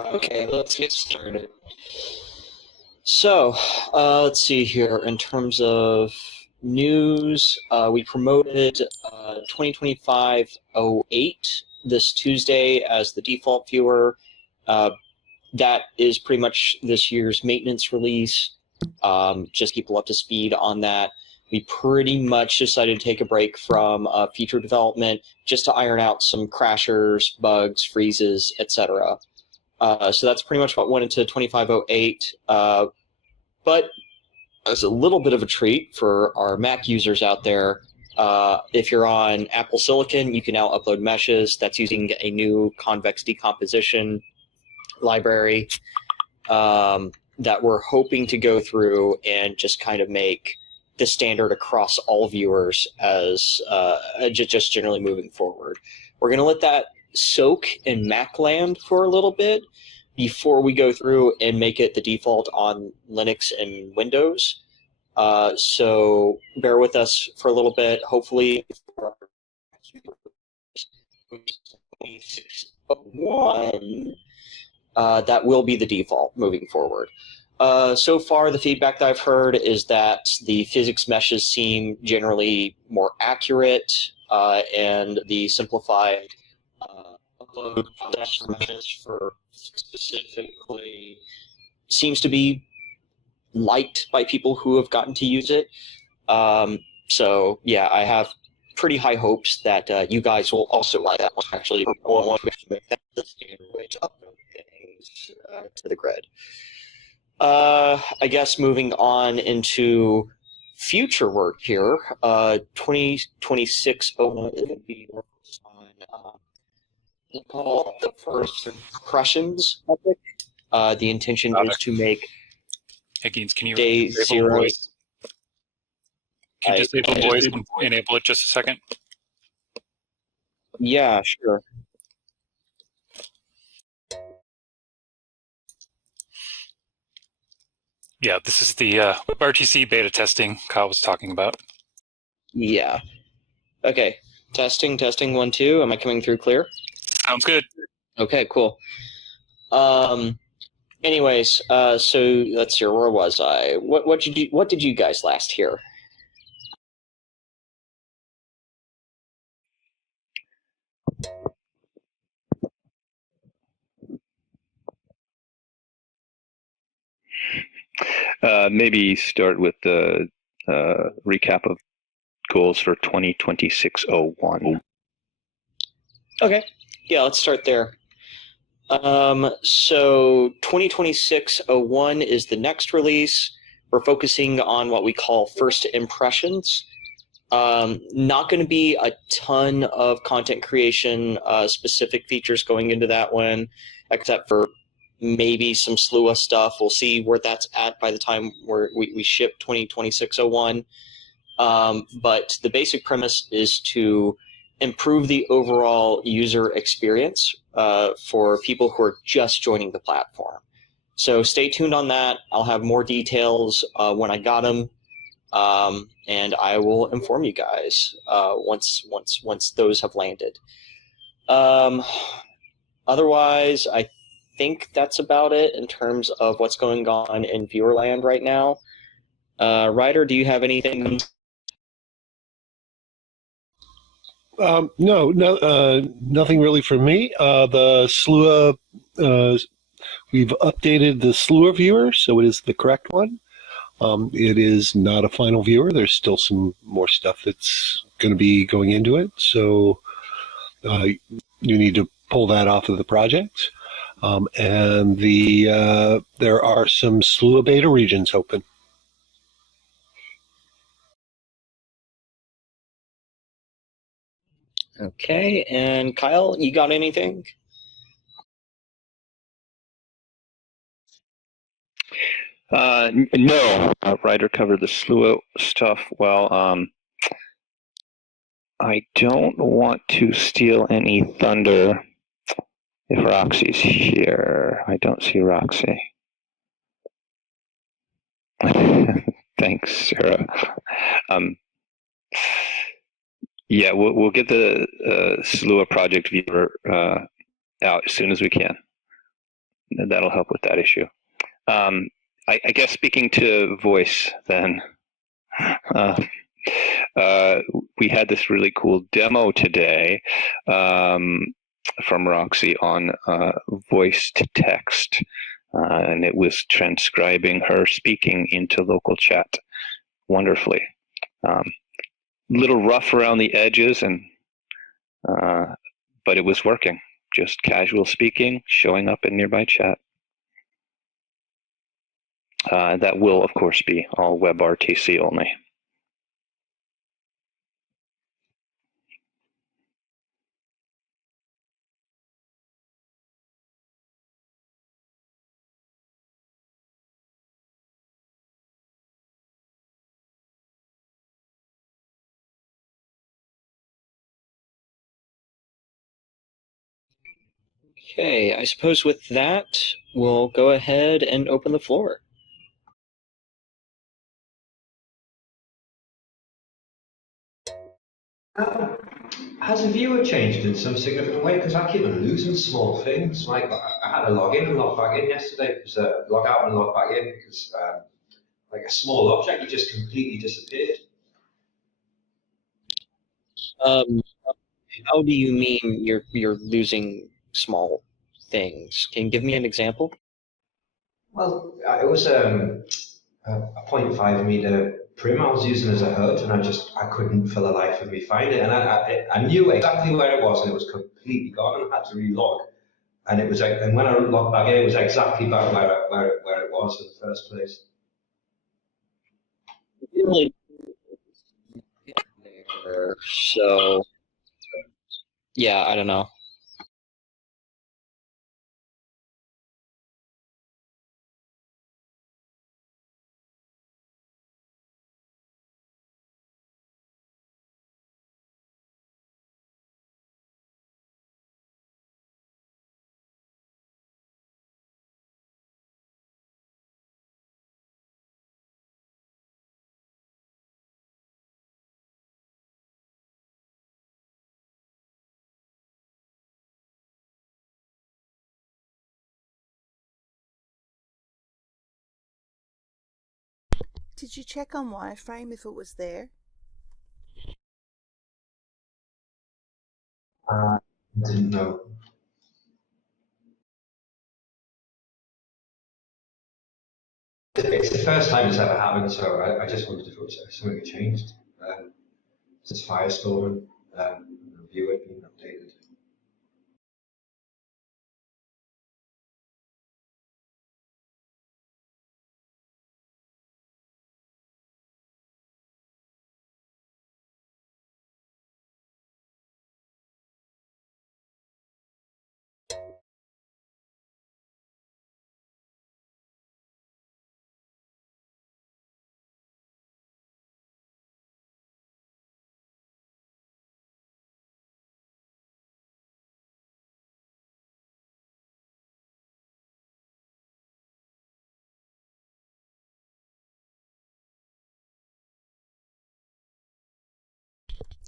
Okay, let's get started. So, let's see here. In terms of news, we promoted 2025-08 this Tuesday as the default viewer. Uh, that is pretty much this year's maintenance release. Just keep people up to speed on that. We pretty much decided to take a break from feature development just to iron out some crashers, bugs, freezes, etc. So that's pretty much what went into 2508. But as a little bit of a treat for our Mac users out there, if you're on Apple Silicon, you can now upload meshes. That's using a new convex decomposition library that we're hoping to go through and just kind of make the standard across all viewers as just generally moving forward. We're going to let that soak in Mac land for a little bit before we go through and make it the default on Linux and Windows. So bear with us for a little bit. Hopefully, 2601, that will be the default moving forward. So far, the feedback that I've heard is that the physics meshes seem generally more accurate, and the simplified upload meshes for specifically seems to be liked by people who have gotten to use it. So yeah, I have pretty high hopes that you guys will also like that one. Actually, want to make that the standard way to upload things to the grid. I guess moving on into future work here, 2026 will be focused on the first impressions epic. The intention is to make Higgins, can you day disable zero. voice? Can you disable voice and enable it just a second? Yeah, sure. Yeah, this is the RTC beta testing Kyle was talking about. Yeah. Okay. Testing, 1, 2. Am I coming through clear? Sounds good. Okay, cool. Anyways, so let's see, where was I? What did you guys last hear? Maybe start with the recap of goals for 2026-01. Okay. Yeah, let's start there. So 2026-01 is the next release. We're focusing on what we call first impressions. Not going to be a ton of content creation specific features going into that one, except for maybe some SLUA stuff. We'll see where that's at by the time we ship 2026-01. But the basic premise is to improve the overall user experience for people who are just joining the platform. So stay tuned on that. I'll have more details when I got them, and I will inform you guys once those have landed. Otherwise, I think that's about it in terms of what's going on in Viewerland right now. Ryder, do you have anything? No, nothing really for me. The SLUA, we've updated the SLUA viewer, so it is the correct one. It is not a final viewer. There's still some more stuff that's going to be going into it, so you need to pull that off of the project. And there are some SLUA beta regions open. Okay, and Kyle, you got anything? No, Ryder covered the SLUA stuff well. I don't want to steal any thunder if Roxy's here. I don't see Roxy. Thanks, Sarah. Yeah, we'll get the SLUA project viewer out as soon as we can. that'll help with that issue. I guess speaking to voice then, we had this really cool demo today from Roxy on voice to text, and it was transcribing her speaking into local chat wonderfully. Little rough around the edges, and but it was working. Just casual speaking, showing up in nearby chat. That will, of course, be all WebRTC only. Okay, I suppose with that, we'll go ahead and open the floor. Has the viewer changed in some significant way? Because I keep losing small things. Like I had to log in and log back in yesterday, because log out and log back in, because like a small object, it just completely disappeared. How do you mean you're losing small things? Can you give me an example? Well, it was a 0.5 meter prim I was using as a HUD, and I couldn't for the life of me find it. And I knew exactly where it was, and it was completely gone, and I had to relog. And it was, and when I logged back in, it was exactly back where it was in the first place. Really? So, yeah, I don't know. Did you check on wireframe if it was there? Didn't know. It's the first time it's ever happened, so I just wondered if it was something had changed since Firestorm and the viewer had been updated.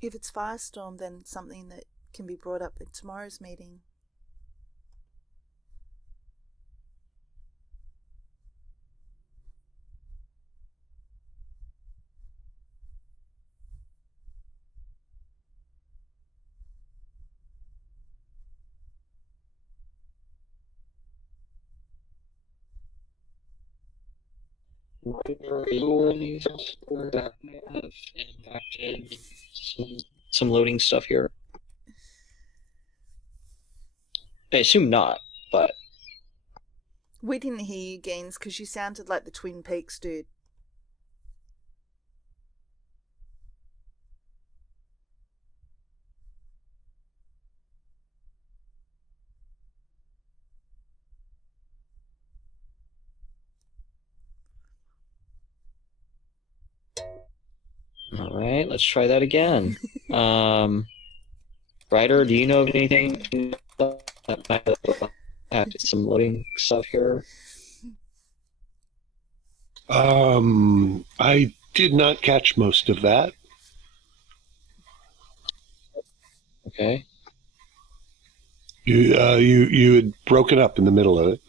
If it's Firestorm, then something that can be brought up at tomorrow's meeting. That might have impacted some loading stuff here. I assume not, but We didn't hear you, Gaines, because you sounded like the Twin Peaks dude. all right, let's try that again. Ryder, do you know of anything that might have impacted some loading stuff here? I did not catch most of that. Okay. You had broken up in the middle of it.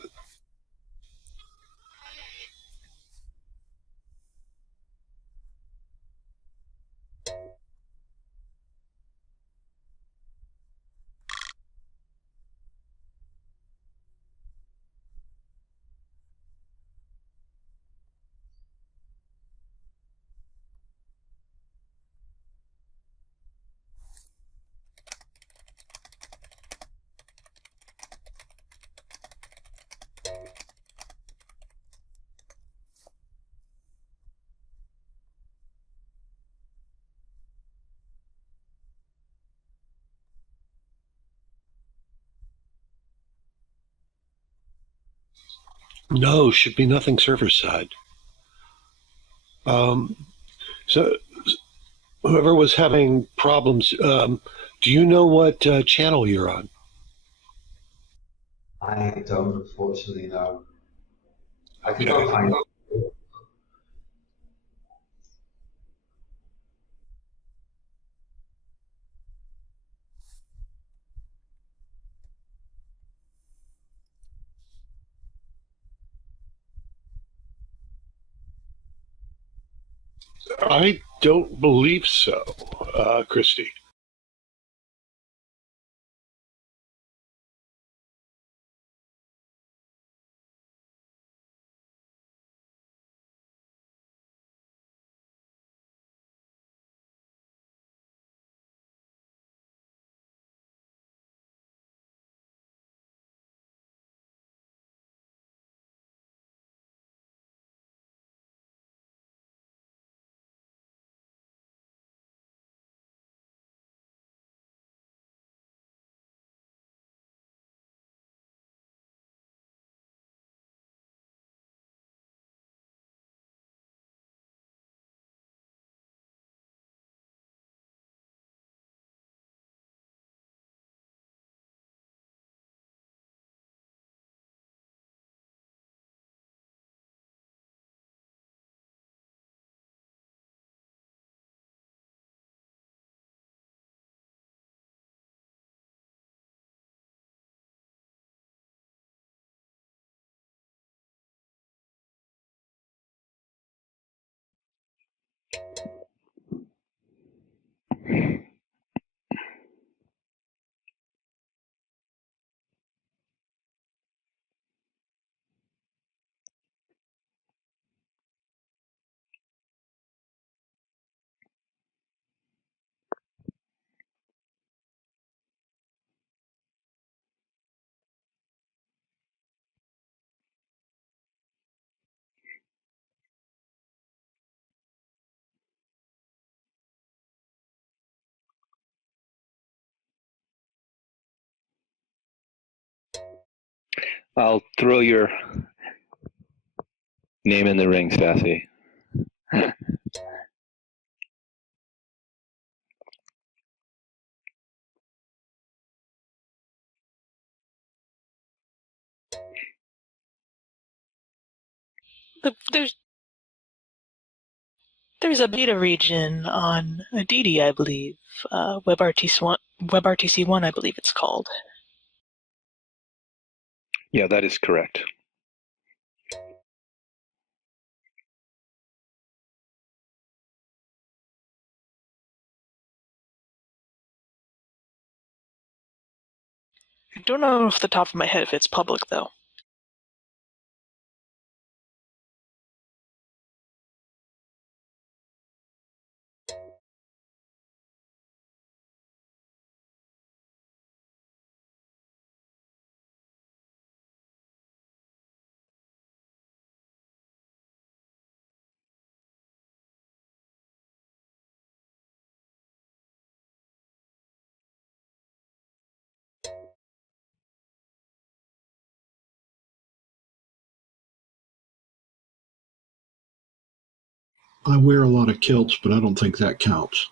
No, should be nothing server side. So whoever was having problems, do you know what channel you're on? I don't, unfortunately, know. I can go Okay. and find it. I don't believe so, Christy. I'll throw your name in the ring, Sassy. There's a beta region on Aditi, I believe. WebRTC1, I believe it's called. Yeah, that is correct. I don't know off the top of my head if it's public, though. I wear a lot of kilts, but I don't think that counts.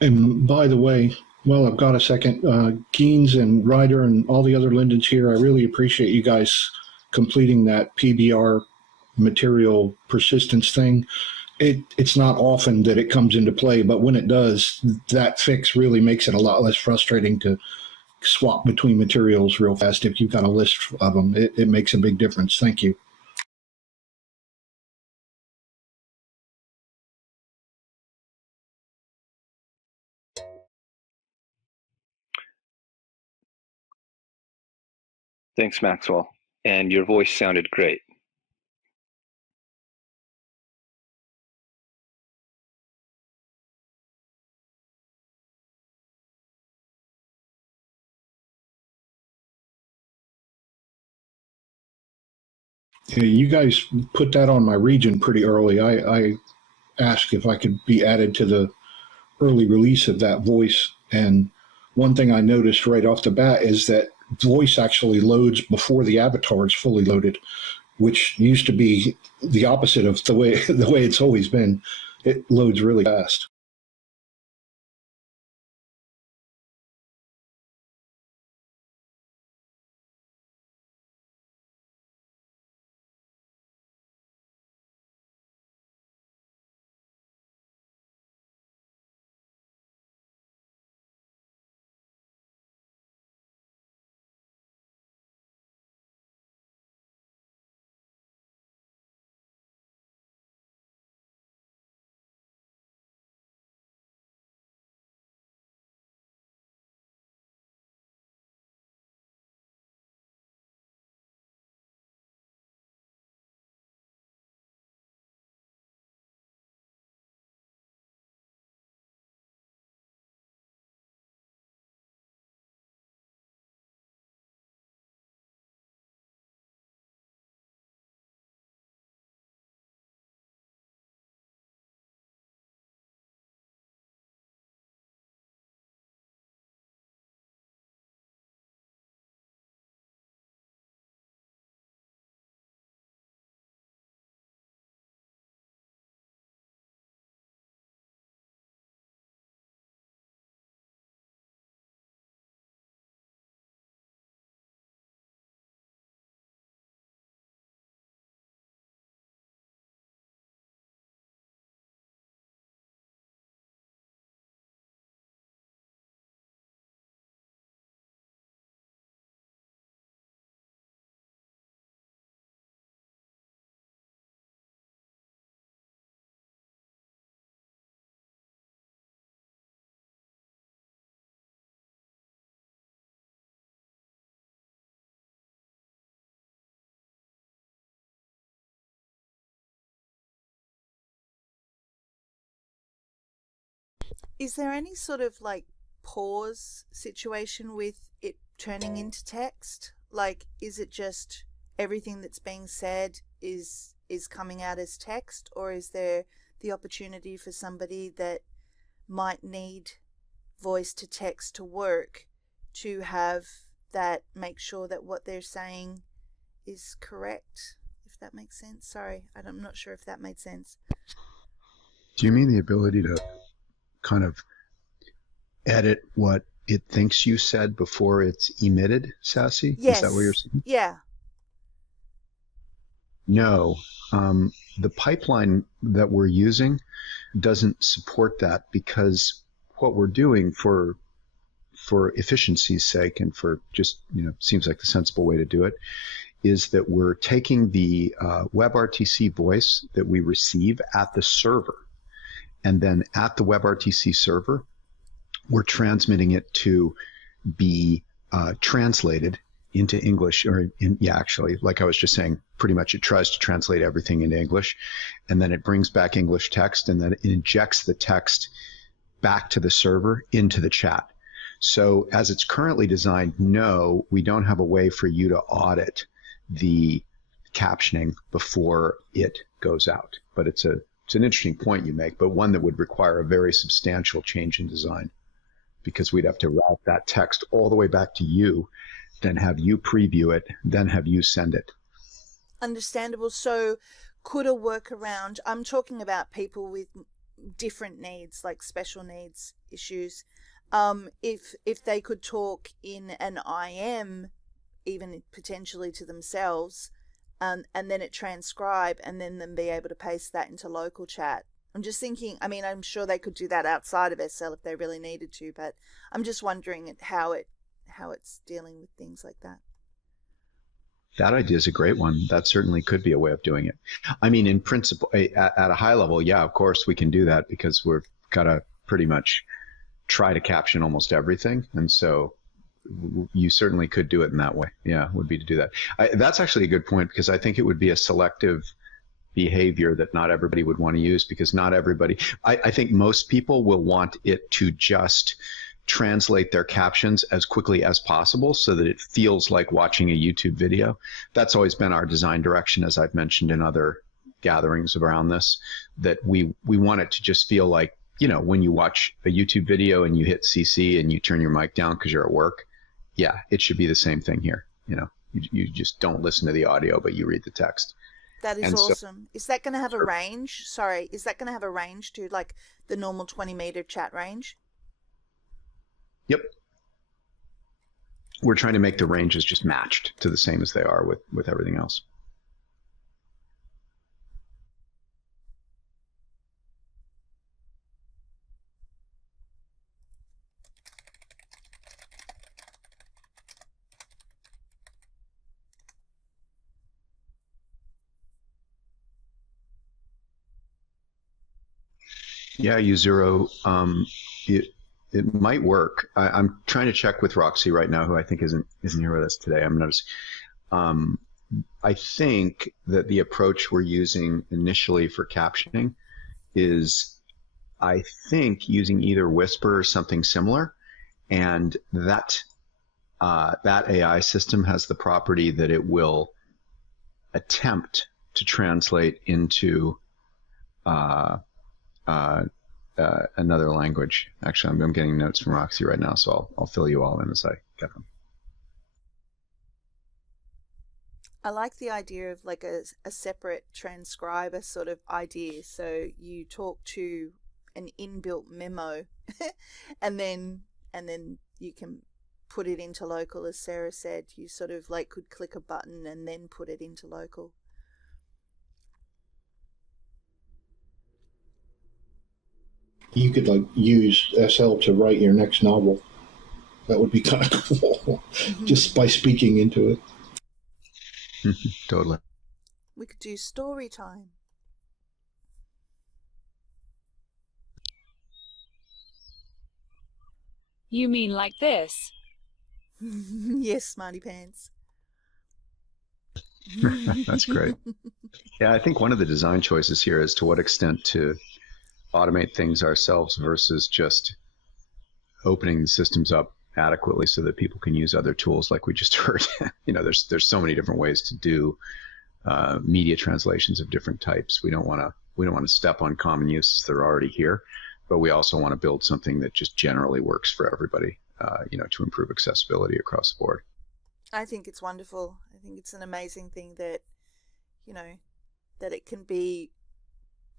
And by the way, well, I've got a second. Geens and Ryder and all the other Lindens here, I really appreciate you guys completing that PBR material persistence thing. It's not often that it comes into play, but when it does, that fix really makes it a lot less frustrating to swap between materials real fast. If you've got a list of them, it makes a big difference. Thank you. Thanks, Maxwell. And your voice sounded great. Yeah, you guys put that on my region pretty early. I asked if I could be added to the early release of that voice. And one thing I noticed right off the bat is that voice actually loads before the avatar is fully loaded, which used to be the opposite of the way it's always been. It loads really fast. Is there any sort of like pause situation with it turning into text? Like, is it just everything that's being said is coming out as text, or is there the opportunity for somebody that might need voice to text to work to have that make sure that what they're saying is correct, if that makes sense? Sorry, I'm not sure if that made sense. Do you mean the ability to kind of edit what it thinks you said before it's emitted, Sassy? Yes. Is that what you're saying? Yeah. No. The pipeline that we're using doesn't support that, because what we're doing for efficiency's sake, and for just, seems like the sensible way to do it, is that we're taking the WebRTC voice that we receive at the server, and then at the WebRTC server, we're transmitting it to be translated into English, actually, like I was just saying, pretty much it tries to translate everything into English, and then it brings back English text, and then it injects the text back to the server into the chat. So as it's currently designed, no, we don't have a way for you to audit the captioning before it goes out. But it's an interesting point you make, but one that would require a very substantial change in design, because we'd have to route that text all the way back to you, then have you preview it, then have you send it. Understandable. So could a workaround, I'm talking about people with different needs, like special needs issues, if they could talk in an IM, even potentially to themselves, and then it transcribe, and then be able to paste that into local chat. I'm just thinking, I mean, I'm sure they could do that outside of SL if they really needed to, but I'm just wondering how it's dealing with things like that. That idea is a great one. That certainly could be a way of doing it. I mean, in principle, at a high level, yeah, of course we can do that because we've got to pretty much try to caption almost everything. And so you certainly could do it in that way. Yeah, would be to do that. That's actually a good point, because I think it would be a selective behavior that not everybody would want to use, because not everybody, I think most people will want it to just translate their captions as quickly as possible so that it feels like watching a YouTube video. That's always been our design direction, as I've mentioned in other gatherings around this, that we want it to just feel like, you know, when you watch a YouTube video and you hit CC and you turn your mic down because you're at work, yeah, it should be the same thing here. You know, you just don't listen to the audio, but you read the text. That is awesome. Is that going to have a range? Sorry, is that going to have a range to like the normal 20-meter chat range? Yep. We're trying to make the ranges just matched to the same as they are with everything else. Yeah, Uzero, it might work. I'm trying to check with Roxy right now, who I think isn't here with us today. I'm noticing. I think that the approach we're using initially for captioning is, I think, using either Whisper or something similar, and that AI system has the property that it will attempt to translate into another language. Actually, I'm getting notes from Roxy right now, so I'll fill you all in as I get them. I like the idea of like a separate transcriber sort of idea. So you talk to an inbuilt memo and then you can put it into local, as Sarah said. You sort of like could click a button and then put it into local. You could like use SL to write your next novel. That would be kind of cool, just by speaking into it. Totally. We could do story time. You mean like this? Yes, Smarty Pants. That's great. Yeah, I think one of the design choices here is to what extent to automate things ourselves versus just opening the systems up adequately so that people can use other tools like we just heard. You know, there's so many different ways to do media translations of different types. We don't want to step on common uses that are already here, but we also want to build something that just generally works for everybody, you know, to improve accessibility across the board. I think it's wonderful. I think it's an amazing thing that, you know, that it can be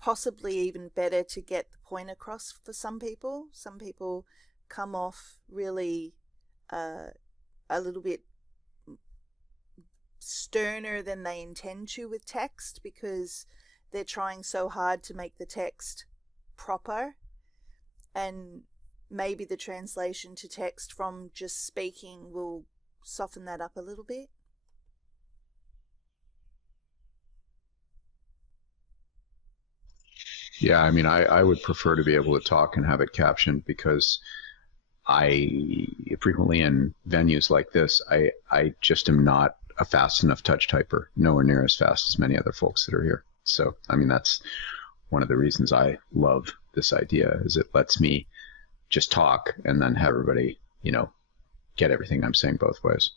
possibly even better to get the point across for some people. Some people come off really a little bit sterner than they intend to with text because they're trying so hard to make the text proper, and maybe the translation to text from just speaking will soften that up a little bit. Yeah, I mean, I would prefer to be able to talk and have it captioned, because I frequently in venues like this, I just am not a fast enough touch typer, nowhere near as fast as many other folks that are here. So, I mean, that's one of the reasons I love this idea, is it lets me just talk and then have everybody, you know, get everything I'm saying both ways.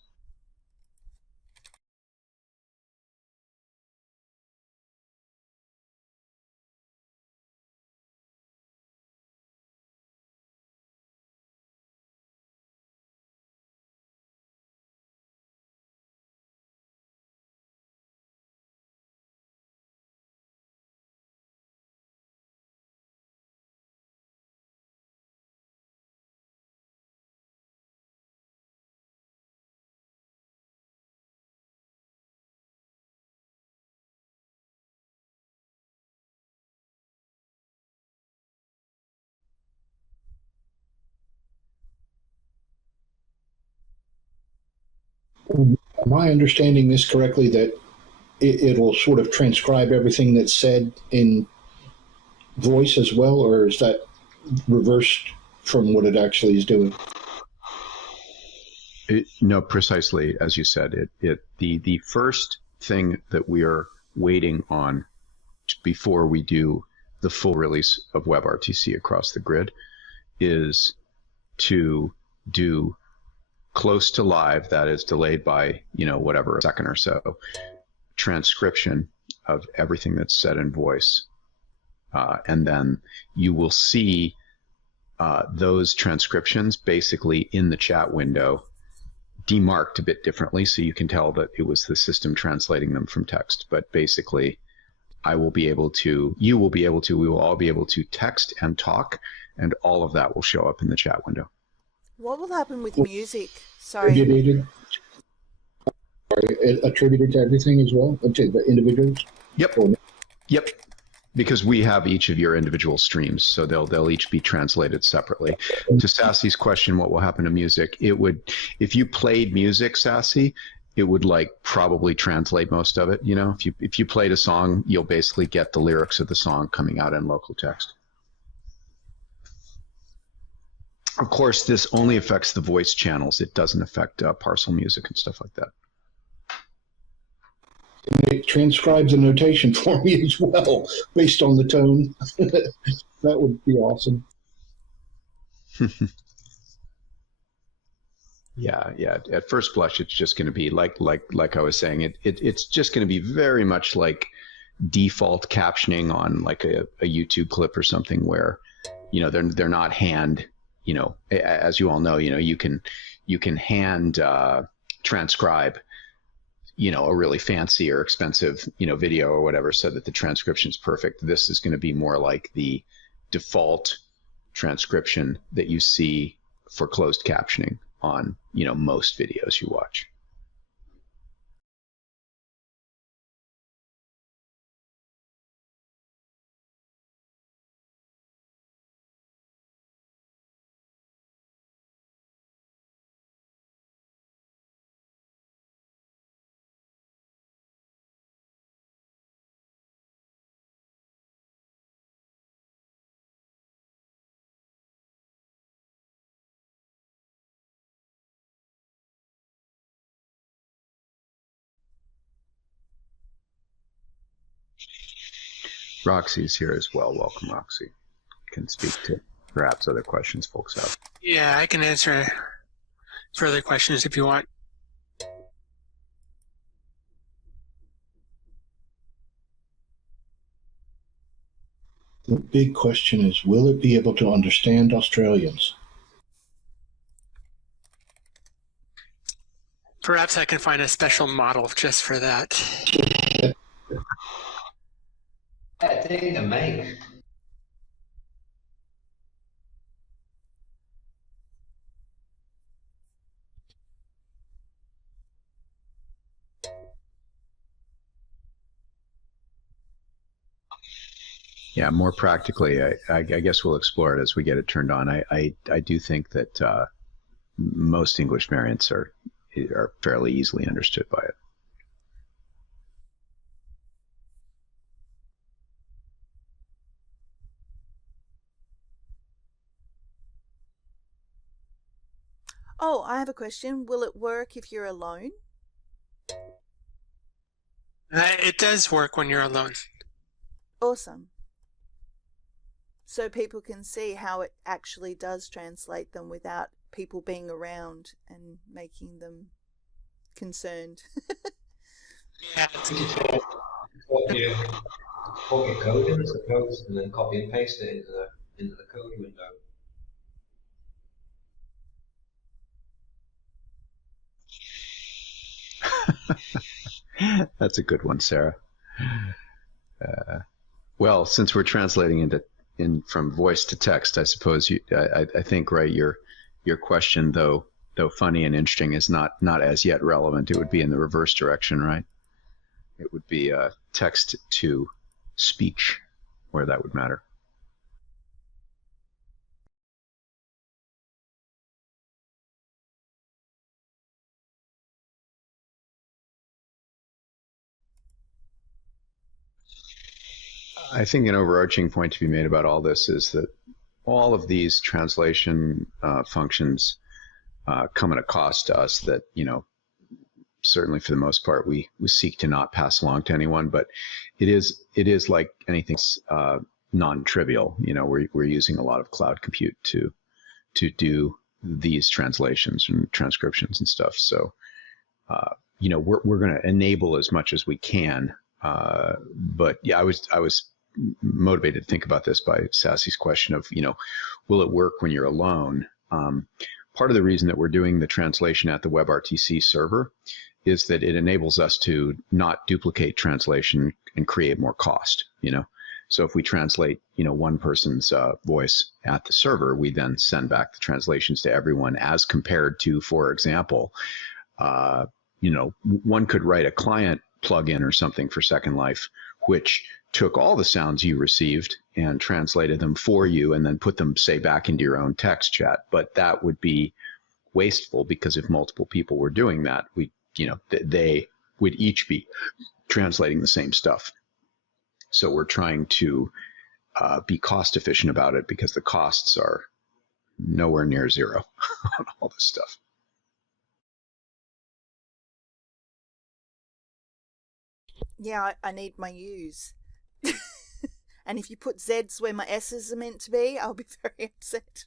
Am I understanding this correctly that it'll sort of transcribe everything that's said in voice as well, or is that reversed from what it actually is doing? No, precisely as you said. The first thing that we are waiting on before we do the full release of WebRTC across the grid is to do close to live, that is delayed by, whatever, a second or so, transcription of everything that's said in voice. And then you will see those transcriptions basically in the chat window demarked a bit differently, so you can tell that it was the system translating them from text. But basically, we will all be able to text and talk, and all of that will show up in the chat window. What will happen with music? Sorry. Attributed to everything as well, to the individuals? Yep. Because we have each of your individual streams, so they'll each be translated separately. To Sassy's question, what will happen to music? It would, if you played music, Sassy, it would probably translate most of it. If you played a song, you'll basically get the lyrics of the song coming out in local text. Of course, this only affects the voice channels. It doesn't affect parcel music and stuff like that. It transcribes a notation for me as well, based on the tone. That would be awesome. Yeah. At first blush, it's just going to be like I was saying. It's just going to be very much like default captioning on like a YouTube clip or something, where they're not hand. As you all know, you can hand transcribe a really fancy or expensive, video or whatever, so that the transcription is perfect. This is going to be more like the default transcription that you see for closed captioning on, most videos you watch. Roxy's here as well. Welcome, Roxy. Can speak to perhaps other questions folks have. Yeah, I can answer further questions if you want. The big question is, will it be able to understand Australians? Perhaps I can find a special model just for that. That thing to make. Yeah, more practically, I guess we'll explore it as we get it turned on. I do think that most English variants are fairly easily understood by it. Oh, I have a question. Will it work if you're alone? It does work when you're alone. Awesome. So people can see how it actually does translate them without people being around and making them concerned. Yeah. Put your code in, I suppose, and then copy and paste it into the code window. That's a good one, Sarah. Well, since we're translating from voice to text, I suppose I think, right, your question, though funny and interesting, is not as yet relevant. It would be in the reverse direction, right? It would be text to speech, where that would matter. I think an overarching point to be made about all this is that all of these translation functions come at a cost to us that, certainly for the most part, we seek to not pass along to anyone, but it is like anything non-trivial. We're using a lot of cloud compute to do these translations and transcriptions and stuff. So, we're going to enable as much as we can. But yeah, I was motivated to think about this by Sassy's question of, will it work when you're alone? Part of the reason that we're doing the translation at the WebRTC server is that it enables us to not duplicate translation and create more cost, So if we translate, one person's voice at the server, we then send back the translations to everyone as compared to, for example, one could write a client plugin or something for Second Life, which took all the sounds you received and translated them for you and then put them, say, back into your own text chat. But that would be wasteful because if multiple people were doing that, they would each be translating the same stuff. So we're trying to be cost efficient about it because the costs are nowhere near zero on all this stuff. Yeah, I need my U's. And if you put Z's where my S's are meant to be, I'll be very upset.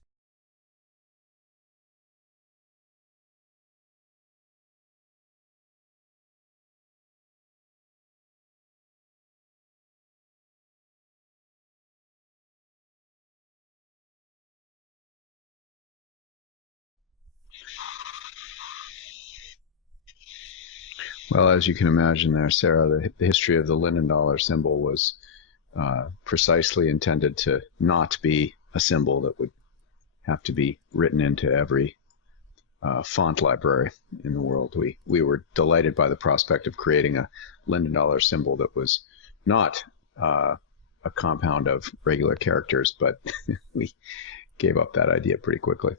Well, as you can imagine there, Sarah, the history of the Linden dollar symbol was precisely intended to not be a symbol that would have to be written into every font library in the world. We were delighted by the prospect of creating a Linden dollar symbol that was not a compound of regular characters, but we gave up that idea pretty quickly.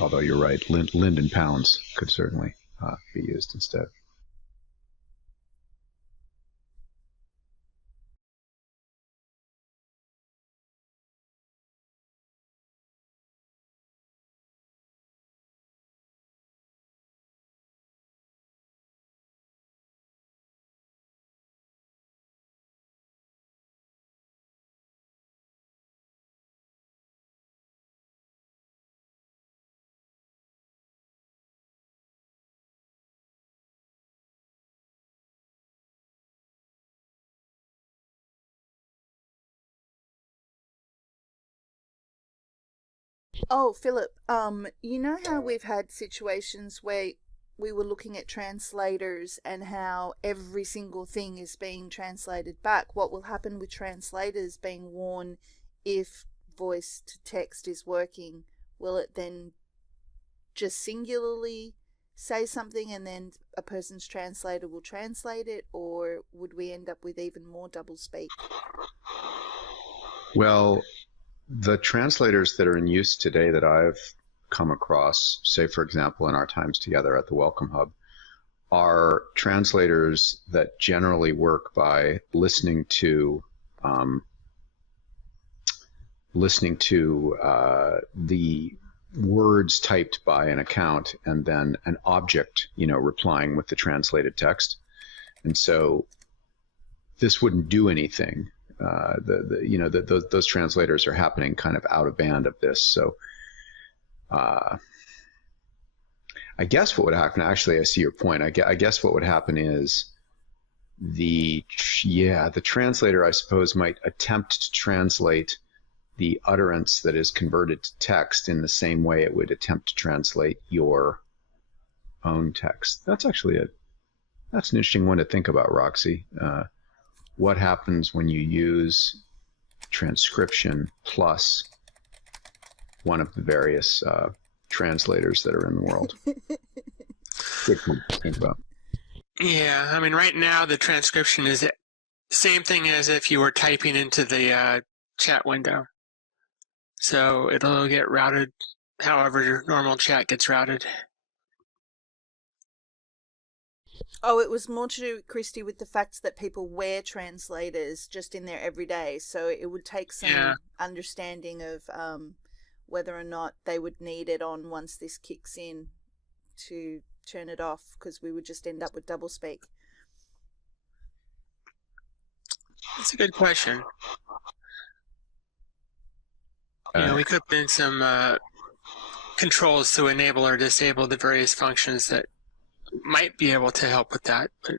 Although you're right, Linden pounds could certainly be used instead. Oh, Philip, you know how we've had situations where we were looking at translators and how every single thing is being translated back? What will happen with translators being worn if voice to text is working? Will it then just singularly say something and then a person's translator will translate it, or would we end up with even more doublespeak? Well, the translators that are in use today that I've come across, say, for example, in our times together at the Welcome Hub, are translators that generally work by listening to the words typed by an account and then an object, replying with the translated text. And so this wouldn't do anything. Those translators are happening kind of out of band of this. So I guess what would happen, actually, I see your point. I guess what would happen is the translator, I suppose, might attempt to translate the utterance that is converted to text in the same way it would attempt to translate your own text. That's actually that's an interesting one to think about, Roxy. What happens when you use transcription plus one of the various translators that are in the world? Good one to think about. Yeah, I mean, right now the transcription is the same thing as if you were typing into the chat window. So it'll get routed however your normal chat gets routed. Oh, it was more to do, Christy, with the fact that people wear translators just in their everyday. So it would take some understanding of whether or not they would need it on once this kicks in to turn it off, because we would just end up with doublespeak. That's a good question. We could put in some controls to enable or disable the various functions that might be able to help with that. But...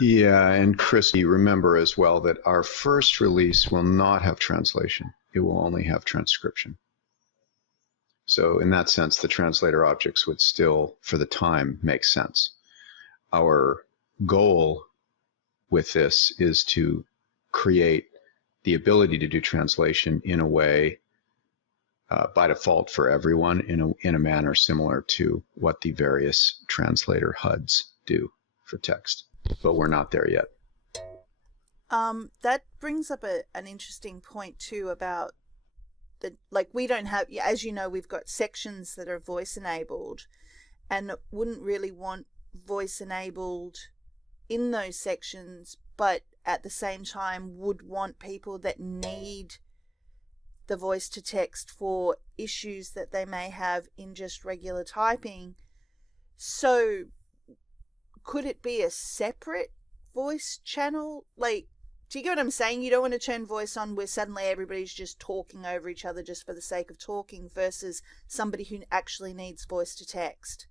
Yeah, and Christy, remember as well that our first release will not have translation. It will only have transcription. So in that sense, the translator objects would still, for the time, make sense. Our goal with this is to create the ability to do translation in a way by default for everyone in a manner similar to what the various translator HUDs do for text, but we're not there yet. That brings up an interesting point too about we don't have, as you know, we've got sections that are voice enabled, and wouldn't really want voice enabled in those sections, but at the same time would want people that need the voice to text for issues that they may have in just regular typing. So could it be a separate voice channel? Like, do you get what I'm saying? You don't want to turn voice on where suddenly everybody's just talking over each other just for the sake of talking versus somebody who actually needs voice to text.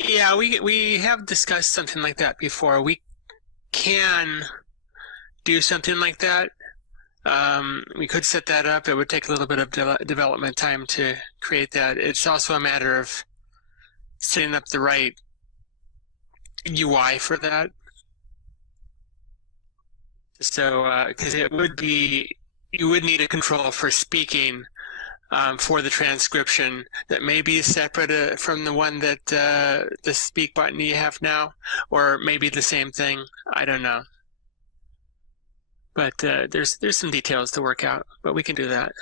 Yeah, we have discussed something like that before. We can do something like that. We could set that up. It would take a little bit of development time to create that. It's also a matter of setting up the right UI for that. So, because you would need a control for speaking for the transcription that may be separate from the one that the speak button you have now, or maybe the same thing. I don't know. But there's some details to work out, but we can do that.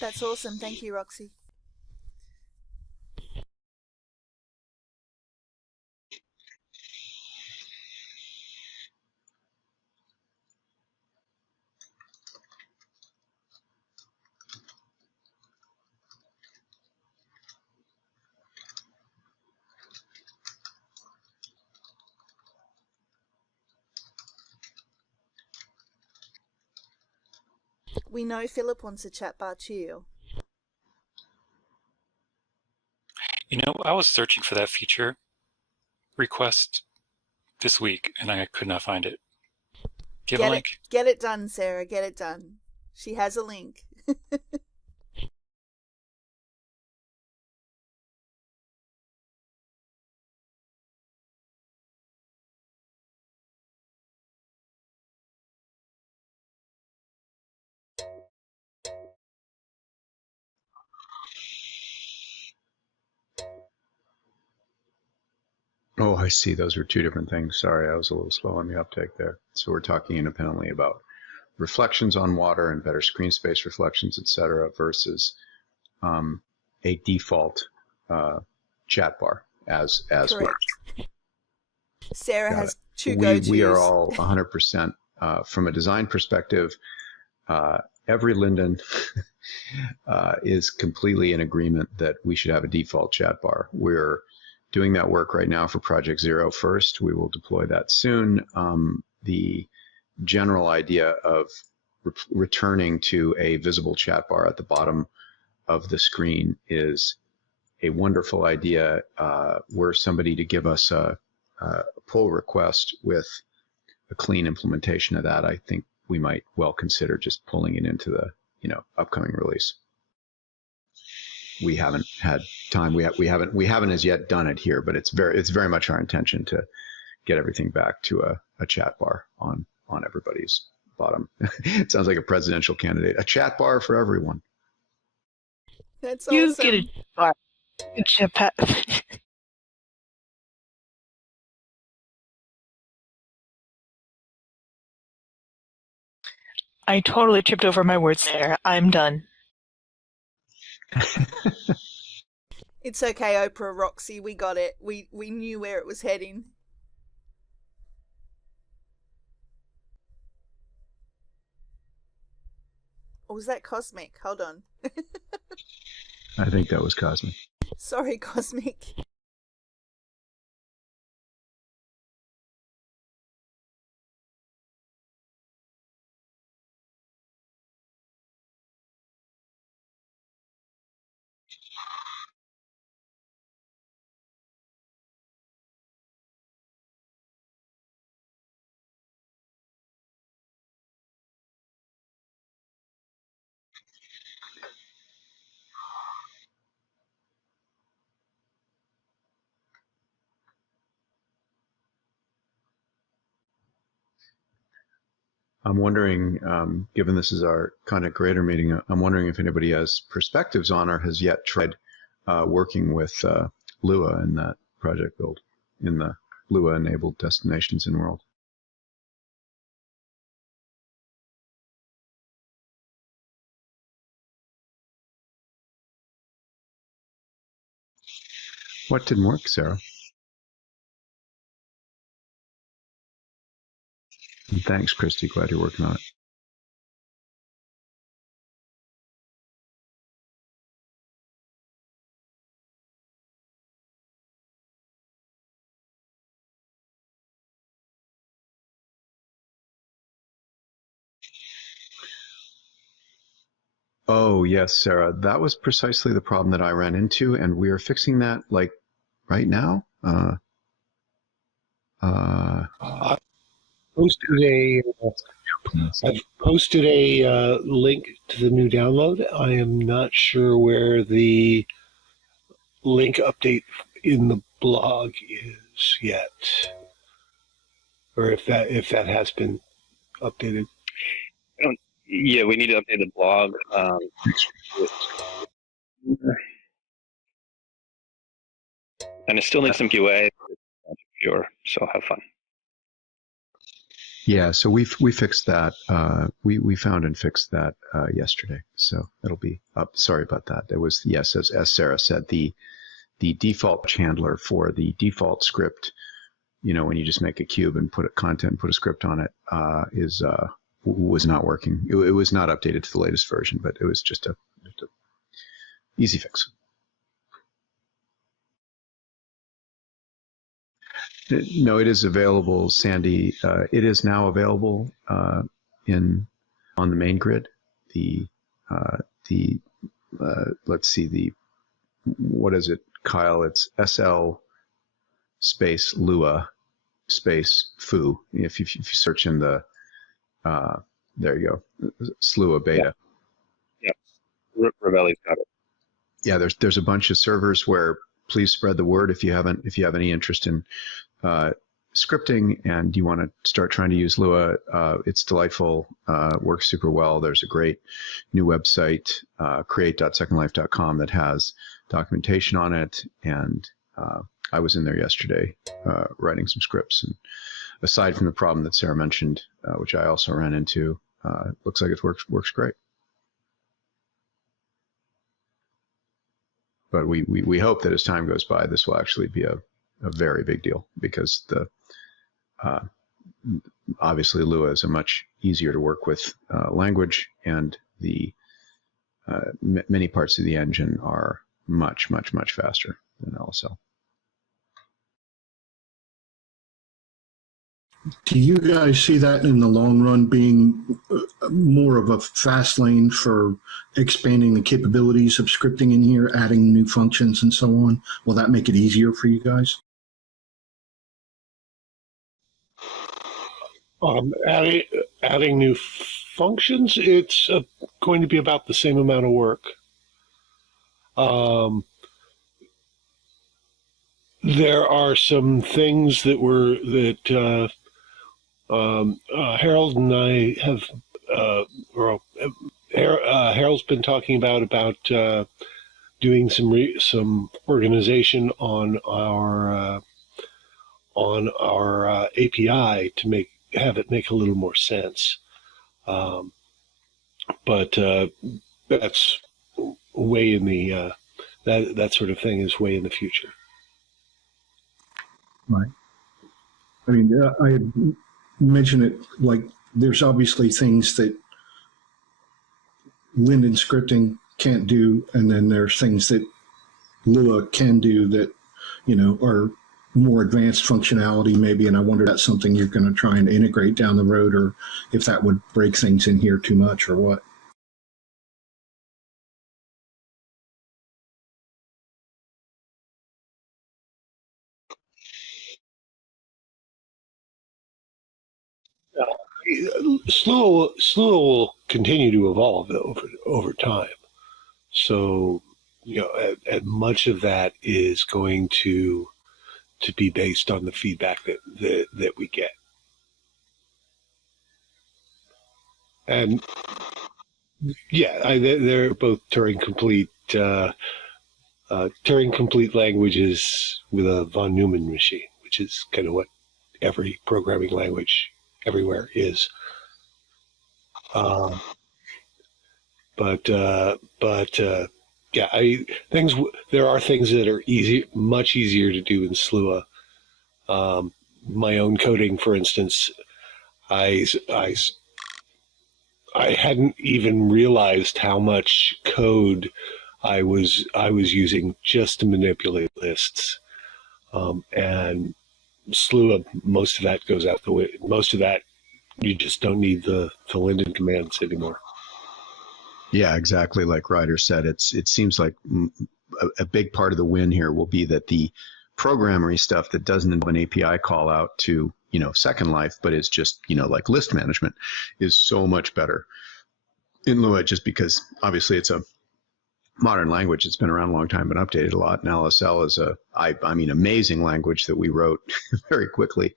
That's awesome. Thank you, Roxy. We know Philip wants a chat bar too. I was searching for that feature request this week, and I could not find it. Do you have a link? Get it done, Sarah. Get it done. She has a link. Oh, I see. Those were two different things. Sorry, I was a little slow on the uptake there. So we're talking independently about reflections on water and better screen space reflections, etc., versus a default chat bar as well. Sarah has two go-tos. We are all 100% from a design perspective. Every Linden is completely in agreement that we should have a default chat bar. We're doing that work right now for Project Zero first. We will deploy that soon. The general idea of returning to a visible chat bar at the bottom of the screen is a wonderful idea. Were somebody to give us a pull request with a clean implementation of that, I think we might well consider just pulling it into the upcoming release. We haven't had time. We haven't as yet done it here, but it's very much our intention to get everything back to a chat bar on everybody's bottom. It sounds like a presidential candidate. A chat bar for everyone. That's you awesome. Get a bar. Chat. I totally tripped over my words there. I'm done. It's okay, Oprah Roxy. We got it. We knew where it was heading. Or was that Cosmic? Hold on. I think that was Cosmic. Sorry, Cosmic. I'm wondering, given this is our kind of creator meeting, I'm wondering if anybody has perspectives on or has yet tried working with Lua in that project build, in the Lua-enabled destinations in world. What didn't work, Sarah? And thanks, Christy. Glad you're working on it. Oh, yes, Sarah. That was precisely the problem that I ran into, and we are fixing that, like, right now. I've posted a link to the new download. I am not sure where the link update in the blog is yet, or if that has been updated. Yeah, we need to update the blog. And it still needs some QA. So have fun. Yeah, so we fixed that. We found and fixed that yesterday, so it'll be up. Sorry about that. There was, yes, as Sarah said, the default handler for the default script. You know, when you just make a cube and put a script on it, was not working. It was not updated to the latest version, but it was just a easy fix. No, it is available, Sandy. It is now available on the main grid. Let's see, what is it, Kyle? It's SL space Lua space foo. If you search in the there you go, Slua beta. Yeah. Ravelli's got it. Yeah, there's a bunch of servers where please spread the word if you have any interest in scripting and you want to start trying to use Lua. It's delightful, works super well. There's a great new website, create.secondlife.com, that has documentation on it, and I was in there yesterday writing some scripts, and aside from the problem that Sarah mentioned, which I also ran into, looks like it works great. But we hope that as time goes by, this will actually be a very big deal, because obviously Lua is a much easier to work with language, and the many parts of the engine are much faster than LSL. Do you guys see that in the long run being more of a fast lane for expanding the capabilities of scripting in here, adding new functions and so on? Will that make it easier for you guys? Adding new functions, it's going to be about the same amount of work. There are some things that Harold and I have, Harold's been talking about doing some organization on our API to have it make a little more sense. But that's way in the that sort of thing is way in the future. Right. I mean, I had mentioned it, like there's obviously things that Linden scripting can't do, and then there's things that Lua can do that, are more advanced functionality maybe, and I wonder if that's something you're going to try and integrate down the road, or if that would break things in here too much or what. Slua will continue to evolve over time. So, and much of that is going to be based on the feedback that we get. And yeah, they're both Turing complete languages with a von Neumann machine, which is kind of what every programming language everywhere is. But yeah, there are things that are much easier to do in Slua. My own coding, for instance, I hadn't even realized how much code I was using just to manipulate lists, and Slua, most of that goes out the way. Most of that, you just don't need the Linden commands anymore. Yeah, exactly. Like Ryder said, it seems like a big part of the win here will be that the programmery stuff that doesn't involve an API call out to, Second Life, but it's just, like list management, is so much better in Lua, just because obviously it's a modern language. It's been around a long time, been updated a lot. And LSL is amazing language that we wrote very quickly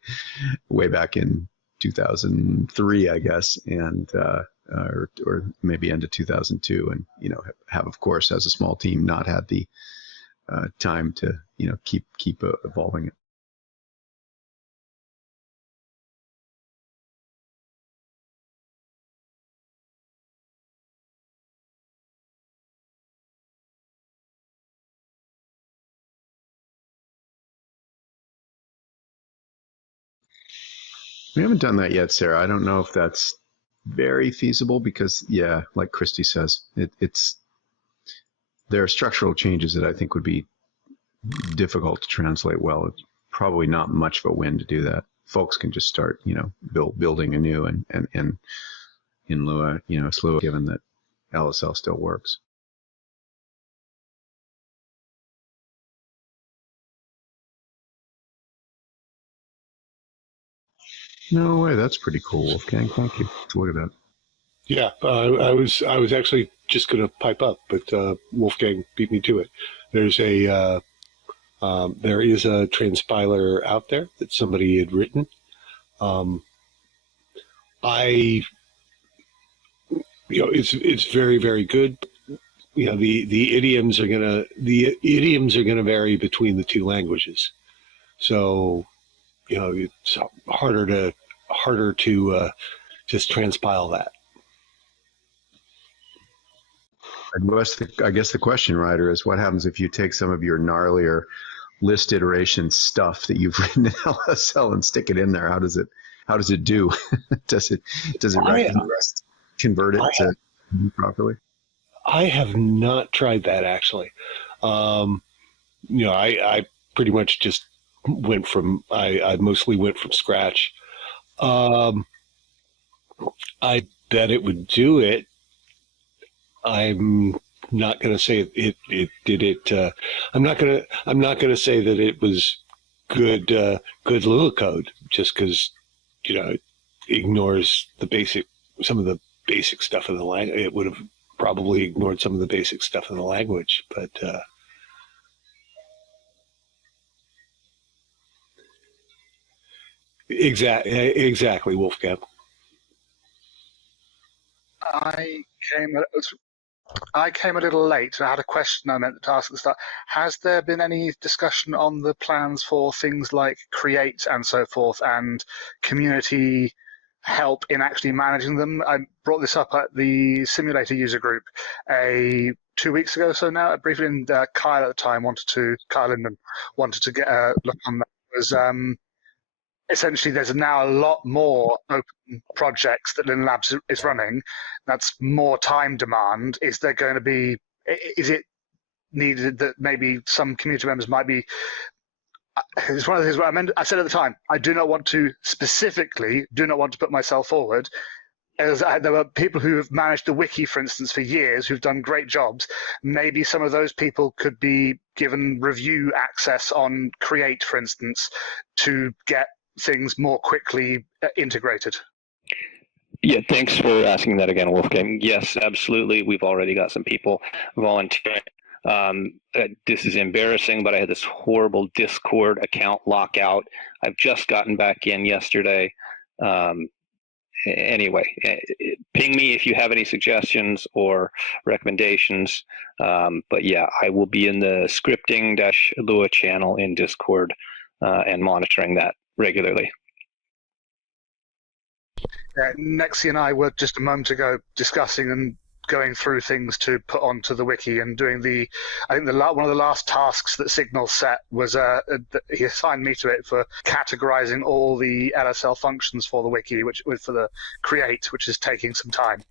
way back in 2003, I guess, and or maybe end of 2002, and have, of course, as a small team, not had the time to keep evolving it. We haven't done that yet, Sarah. I don't know if that's very feasible because, yeah, like Christy says, there are structural changes that I think would be difficult to translate well. It's probably not much of a win to do that. Folks can just start, building anew and in Lua, Slua, given that LSL still works. No way, that's pretty cool, Wolfgang. Thank you. Let's look at that. Yeah, I was actually just going to pipe up, but Wolfgang beat me to it. There is a transpiler out there that somebody had written. It's very, very good. The idioms are gonna vary between the two languages, so it's harder to just transpile that. I guess the question, Ryder, is what happens if you take some of your gnarlier list iteration stuff that you've written in LSL and stick it in there? How does it do? does it convert it to properly? I have not tried that actually. I pretty much just went from I mostly went from scratch. I bet it would do it. I'm not going to say it did it. I'm not going to say that it was good Lua code just because it ignores some of the basic stuff in the language. It would have probably ignored some of the basic stuff in the language, but exactly, Wolfgang. I came a little late. I had a question I meant to ask at the start. Has there been any discussion on the plans for things like Create and so forth, and community help in actually managing them. I brought this up at the simulator user group 2 weeks ago, so now briefly, and Kyle at the time Kyle Linden wanted to get a look on that. Was essentially there's now a lot more open projects that Lin Labs is running. That's more time demand. Is it needed that maybe some community members might be? It's one of the things where I said at the time, I do not want to put myself forward. As there were people who have managed the wiki, for instance, for years, who've done great jobs. Maybe some of those people could be given review access on Create, for instance, to get things more quickly integrated. Yeah, thanks for asking that again, Wolfgang. Yes, absolutely. We've already got some people volunteering. This is embarrassing, but I had this horrible Discord account lockout. I've just gotten back in yesterday. Anyway, ping me if you have any suggestions or recommendations. But yeah, I will be in the scripting-lua channel in Discord and monitoring that regularly. Nexi and I were just a moment ago discussing and going through things to put onto the wiki and doing I think one of the last tasks that Signal set was he assigned me to it for categorizing all the LSL functions for the wiki, which was for the create, which is taking some time.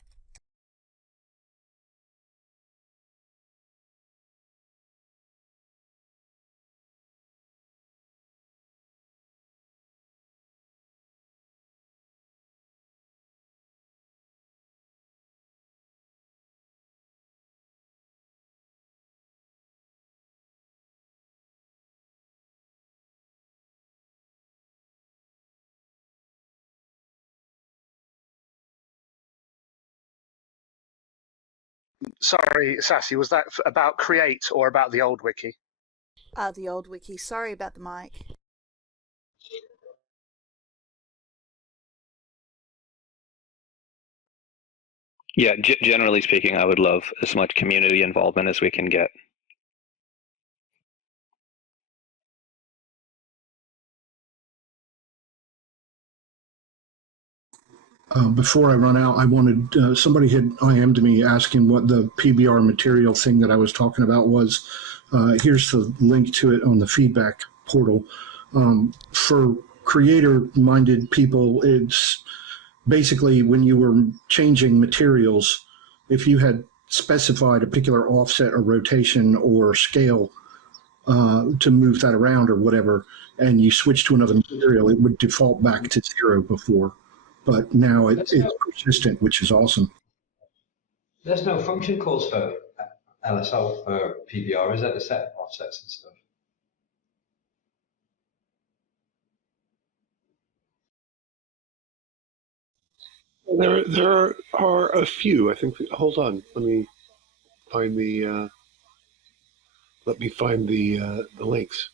Sorry, Sassy, was that about Create or about the old wiki? The old wiki. Sorry about the mic. Yeah, generally speaking, I would love as much community involvement as we can get. Before I run out, I wanted somebody had IM'd me asking what the PBR material thing that I was talking about was. Here's the link to it on the feedback portal. For creator-minded people, it's basically when you were changing materials, if you had specified a particular offset or rotation or scale to move that around or whatever, and you switch to another material, it would default back to 0 before. But now it's persistent, which is awesome. There's no function calls for LSL for PBR, is that to set offsets and stuff? There are a few. I think. Hold on. Let me find the links.